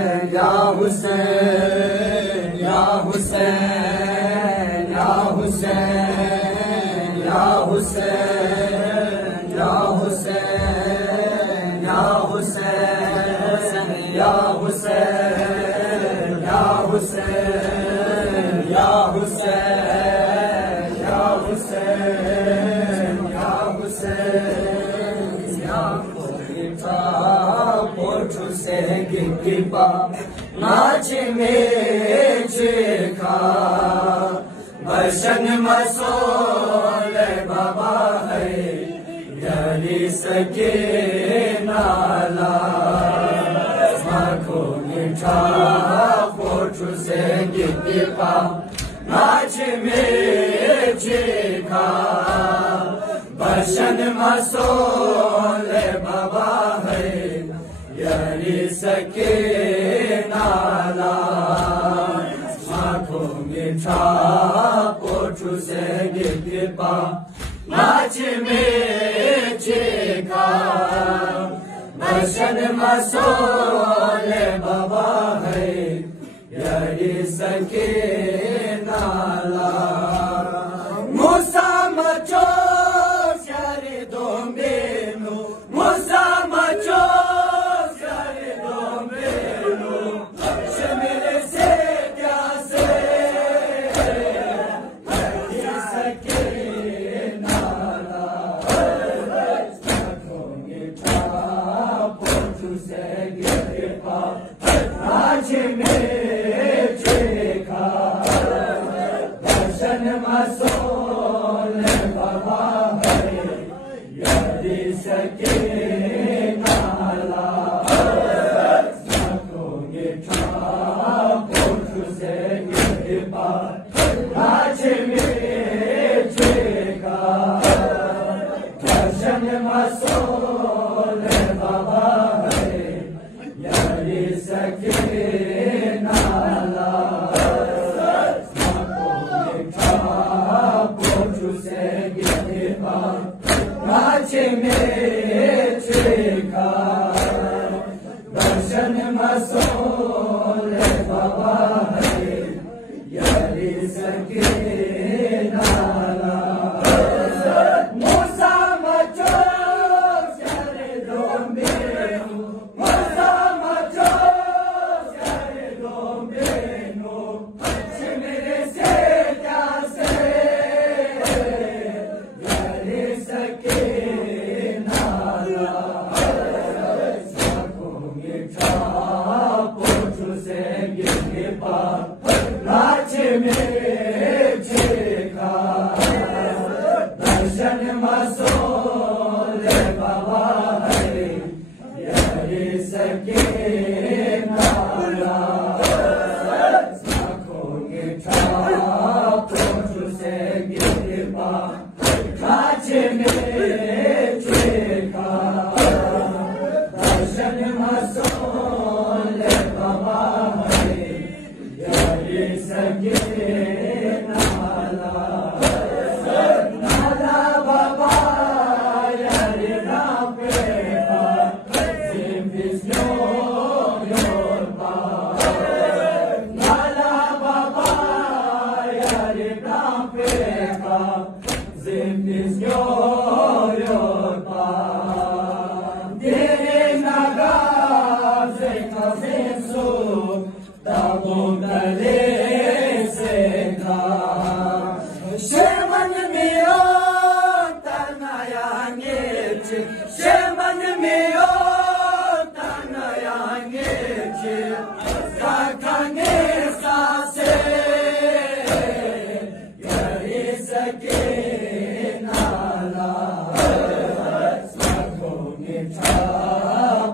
या हुसैन या हुसैन या हुसैन या हुसैन या हुसैन या हुसैन या हुसैन या हुसैन या हुसैन या हुसैन या हुसैन या पोठू से गिपा नाच में चेखा बशन मसोल बाबा है यही सके नाला माखो मीठा पोठू से गिपा नाच में चेखा बशन मसोल बाबा है यही सके नाला आँखों मीठा पोठू से गिपा नाच में चेखा बशन मसोल बाबा है यही सके नाला मुसा मचो शरे दो मेनू मुसा मचो मसोल बाबा है यदि सके नाला मीठा पोठू से गिपा नाच में चेखा बशन मसोल बाबा है यदि सके नाला नाच में चेखा बशन मसोल बाबा है यही सके नाला मूसा मचो शरे दो मेनू मूसा मचो शरे दो मेनू मेरे से क्या से सके नाला मीठा पोठू से गिपा नाच में चेखा बशन मसोल बाबा है यही सके नाला मीठा पोठू से गिपा नाच में चेखा बशन मसोल बाबा है यही सके नाला नाला बाबा यारे ना पेपा जिम्बिस्नो योरपा नाला बाबा यारे ना Peppa Zimnis yorpa Dere naga zeka zinsu Dabum dale seka Sheman miyon tanaya ngechi Sheman miyon tanaya ngechi Zakane sase Yari sake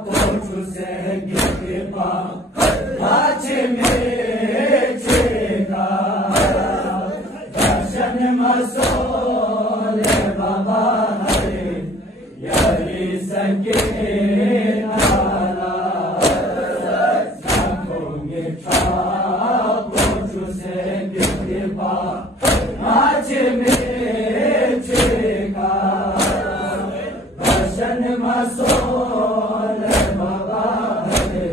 पोठू से गिपा नाच में चेखा बशन मसोल बाबा है यही सके नाला मीठा पोठू से गिपा नाच में चेखा बशन मसोल बाबा है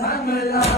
Tamela